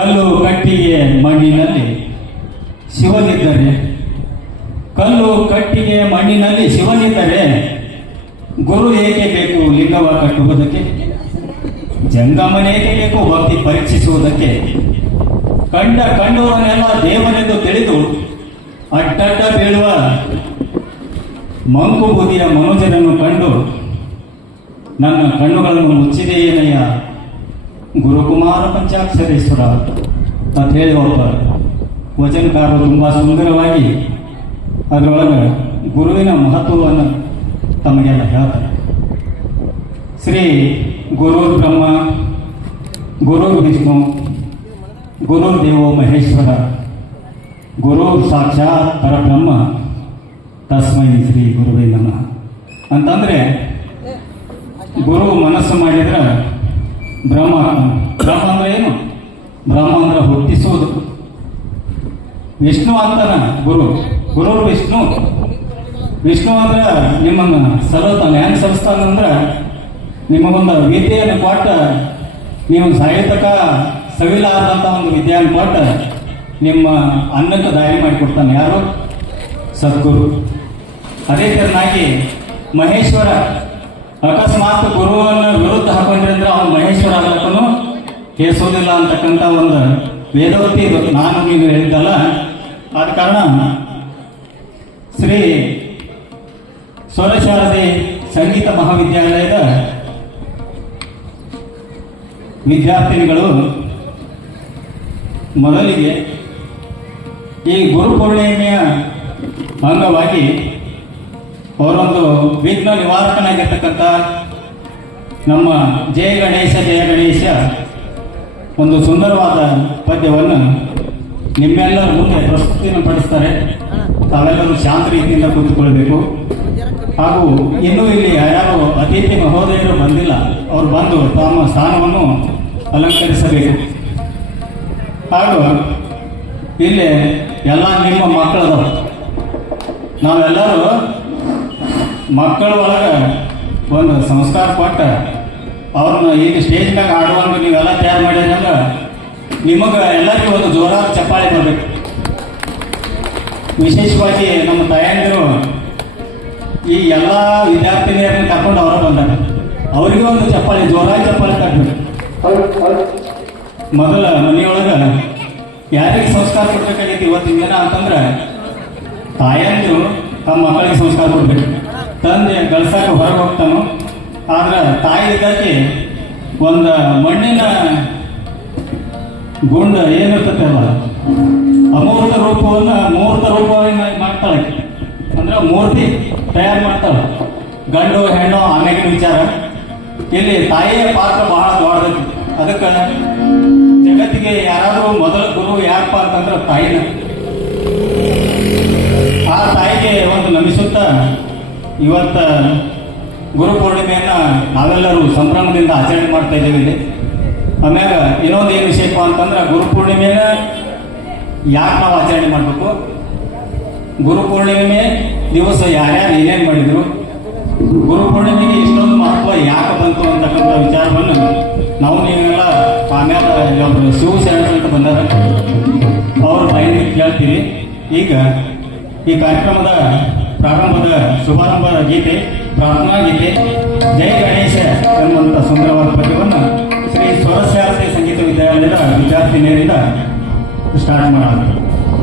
ಕಲ್ಲು ಕಟ್ಟಿಗೆ ಮಣ್ಣಿನಲ್ಲಿ ಶಿವನಿದ್ದರೆ, ಕಲ್ಲು ಕಟ್ಟಿಗೆ ಮಣ್ಣಿನಲ್ಲಿ ಶಿವನಿದ್ದರೆ ಗುರು ಏಕೆ ಬೇಕು? ಲಿಂಗವ ಕಟ್ಟುವುದಕ್ಕೆ? ಜಂಗಮನೇಕೆ ಬೇಕು? ಭಕ್ತಿ ಪರೀಕ್ಷಿಸುವುದಕ್ಕೆ? ಕಂಡ ಕಂಡುವನೆಲ್ಲ ದೇವನೆಂದು ತಿಳಿದು ಅಡ್ಡಡ್ಡ ಬೀಳುವ ಮಂಕು ಬುದಿಯ ಮನೋಜನನ್ನು ಕಂಡು ನನ್ನ ಕಣ್ಣುಗಳನ್ನು ಮುಚ್ಚಿದೆಯೇನಯ್ಯ? ಗುರುಕುಮಾರ ಪಂಚಾಕ್ಷರೇಶ್ವರ. ಅಂತ ಹೇಳಿ ಒಬ್ಬ ವಚನಕಾರರು ತುಂಬ ಸುಂದರವಾಗಿ ಅದರೊಳಗೆ ಗುರುವಿನ ಮಹತ್ವವನ್ನು ತಮಗೆಲ್ಲ ಹೇಳ್ತಾರೆ. ಶ್ರೀ ಗುರು ಬ್ರಹ್ಮ, ಗುರು ವಿಷ್ಣು, ಗುರು ದೇವೋ ಮಹೇಶ್ವರ, ಗುರು ಸಾಕ್ಷಾತ್ ಪರಬ್ರಹ್ಮ, ತಸ್ಮೈ ಶ್ರೀ ಗುರುವೇ ನಮಃ. ಅಂತಂದರೆ ಗುರು ಮನಸ್ಸು ಮಾಡಿದ್ರೆ ಬ್ರಹ್ಮ ಆಗ್ತಾನೆ. ಬ್ರಹ್ಮ ಅಂದ್ರೆ ಏನು? ಬ್ರಹ್ಮ ಅಂದ್ರೆ ಹುಟ್ಟಿಸುವುದು. ವಿಷ್ಣು ಅಂತಾನ ಗುರು. ಗುರು ವಿಷ್ಣು. ವಿಷ್ಣು ಅಂದ್ರೆ ನಿಮ್ಮನ್ನ ಸಲತಾನೆ ಹೆಂಗ್ ಸಲಿಸ್ತಾನ ಅಂದ್ರೆ ನಿಮಗೊಂದು ವಿದ್ಯೆಯನ್ನು ಕೊಟ್ಟ ನೀವು ಸಾಹಿತ್ಯಕ ಸವಿಲಾರದಂತ ಒಂದು ವಿದ್ಯೆಯನ್ನು ಕೊಟ್ಟ ನಿಮ್ಮ ಅನ್ನಕ್ಕೆ ದಾರಿ ಮಾಡಿಕೊಡ್ತಾನೆ ಯಾರು? ಸದ್ಗುರು. ಅದೇ ತರನಾಗಿ ಮಹೇಶ್ವರ. ಅಕಸ್ಮಾತ್ ಗುರುವನ್ನ ವಿರುದ್ಧ ಹಾಕೊಂಡಿದ್ರೆ ಅವನು ಮಹೇಶ್ವರ ಆಗಲಕ್ಕನು ಕೇಸೋದಿಲ್ಲ ಅಂತಕ್ಕಂಥ ಒಂದು ವೇದವತಿ ನಾನು ನೀವು ಹೇಳಿದ್ದಲ್ಲ. ಆದ ಕಾರಣ ಶ್ರೀ ಸೋರೇಶ್ವರದಿ ಸಂಗೀತ ಮಹಾವಿದ್ಯಾಲಯದ ವಿದ್ಯಾರ್ಥಿನಿಗಳು ಮೊದಲಿಗೆ ಈ ಗುರು ಪೂರ್ಣಿಮೆಯ ಅಂಗವಾಗಿ ಅವರೊಂದು ವಿಘ್ನ ನಿವಾರಕನಾಗಿರ್ತಕ್ಕಂಥ ನಮ್ಮ ಜಯ ಗಣೇಶ ಜಯ ಗಣೇಶ ಒಂದು ಸುಂದರವಾದ ಪದ್ಯವನ್ನು ನಿಮ್ಮೆಲ್ಲರ ಮುಂದೆ ಪ್ರಸ್ತುತಿಯನ್ನು ಪಡಿಸ್ತಾರೆ. ತಾವೆಲ್ಲರೂ ಶಾಂತ ರೀತಿಯಿಂದ ಕೂತ್ಕೊಳ್ಬೇಕು ಹಾಗೂ ಇನ್ನೂ ಇಲ್ಲಿ ಯಾರು ಅತಿಥಿ ಮಹೋದಯರು ಬಂದಿಲ್ಲ. ಅವರು ಬಂದು ತಮ್ಮ ಸ್ಥಾನವನ್ನು ಅಲಂಕರಿಸಬೇಕು. ಹಾಗೂ ಇಲ್ಲಿ ಎಲ್ಲ ನಿಮ್ಮ ಮಕ್ಕಳದವರು, ನಾವೆಲ್ಲರೂ ಮಕ್ಕಳ ಒಳಗೆ ಒಂದು ಸಂಸ್ಕಾರ ಕೊಟ್ಟ ಅವ್ರನ್ನ ಈಗ ಸ್ಟೇಜ್ ಮ್ಯಾಗ ಆಡುವಂಗ ನೀವೆಲ್ಲ ತಯಾರು ಮಾಡಿದ್ರೆ ನಿಮಗೆ ಎಲ್ಲರಿಗೂ ಒಂದು ಜೋರಾದ ಚಪ್ಪಾಳೆ ಬರಬೇಕು. ವಿಶೇಷವಾಗಿ ನಮ್ಮ ತಾಯಂದಿರು ಈ ಎಲ್ಲ ವಿದ್ಯಾರ್ಥಿನಿಯರನ್ನ ಕರ್ಕೊಂಡು ಅವರು ಬಂದಾಗ ಅವರಿಗೂ ಒಂದು ಚಪ್ಪಾಳೆ ಜೋರಾಗಿ ಚಪ್ಪಾಳೆ ತರಬೇಕು ಮೊದಲ ಮನೆಯೊಳಗೆ ಯಾರಿಗೆ ಸಂಸ್ಕಾರ ಕೊಡ್ಬೇಕಾಗೈತಿ ಇವತ್ತಿನ ದಿನ ಅಂತಂದ್ರೆ ತಾಯಂದಿರು ತಮ್ಮ ಮಕ್ಕಳಿಗೆ ಸಂಸ್ಕಾರ ಕೊಡ್ಬೇಕು. ತಂದೆ ಗಳಿಸಕ್ಕ ಹೊರಗೆ ಹೋಗ್ತಾನು ಆದ್ರೆ ತಾಯಿ ಇದ್ದಕ್ಕೆ ಒಂದು ಮಣ್ಣಿನ ಗುಂಡ ಏನಿರ್ತತೆ ಅಲ್ಲ, ಅಮೂರ್ತ ರೂಪವನ್ನು ಮೂರ್ತ ರೂಪವಾಗಿ ಮಾಡ್ತಾಳೆ. ಅಂದ್ರೆ ಮೂರ್ತಿ ತಯಾರು ಮಾಡ್ತಾಳೆ. ಗಂಡು, ಹೆಣ್ಣು ಆಮೇಲಿನ ವಿಚಾರ. ಇಲ್ಲಿ ತಾಯಿಯ ಪಾತ್ರ ಬಹಳ ದೊಡ್ಡದೈತಿ ಅದಕ್ಕೆ ಜಗತ್ತಿಗೆ ಯಾರಾದರೂ ಮೊದಲ ಗುರು ಯಾರಪ್ಪ ಅಂತಂದ್ರೆ ತಾಯಿನ. ಆ ತಾಯಿಗೆ ಒಂದು ನಮಿಸುತ್ತ ಇವತ್ತ ಗುರು ಪೂರ್ಣಿಮೆಯನ್ನ ನಾವೆಲ್ಲರೂ ಸಂಭ್ರಮದಿಂದ ಆಚರಣೆ ಮಾಡ್ತಾ ಇದ್ದೇವೆ ಇಲ್ಲಿ. ಆಮ್ಯಾಗ ಇನ್ನೊಂದು ಏನು ವಿಷಯಪ್ಪ ಅಂತಂದ್ರೆ ಗುರು ಪೂರ್ಣಿಮೆನ ಯಾಕೆ ನಾವು ಆಚರಣೆ ಮಾಡಬೇಕು? ಗುರು ಪೂರ್ಣಿಮೆ ದಿವಸ ಯಾರ್ಯಾರು ಏನೇನು ಮಾಡಿದ್ರು? ಗುರು ಪೂರ್ಣಿಮೆಗೆ ಇಷ್ಟೊಂದು ಮಹತ್ವ ಯಾಕೆ ಬಂತು ಅಂತಕ್ಕಂಥ ವಿಚಾರವನ್ನು ನಾವು ನೀವೆಲ್ಲ ಆಮ್ಯಾಲ ಒಬ್ರು ಶಿವ ಅಂತ ಬಂದಾರ. ಅವ್ರ ಬಾಯಿಂದ ಕೇಳ್ತೀವಿ. ಈಗ ಈ ಕಾರ್ಯಕ್ರಮದ ಪ್ರಾರಂಭದ ಶುಭಾರಂಭದ ಗೀತೆ, ಪ್ರಾರ್ಥನಾ ಗೀತೆ, ಜಯ ಗಣೇಶ ಎಂಬಂತ ಸುಂದರವಾದ ಪದ್ಯವನ್ನು ಶ್ರೀ ಸ್ವರಶಾಸ್ತ್ರೀಯ ಸಂಗೀತ ವಿದ್ಯಾಲಯದ ವಿದ್ಯಾರ್ಥಿನಿಯರಿಂದ ಸ್ಟಾರ್ಟ್ ಮಾಡಲಾಗ್ತದೆ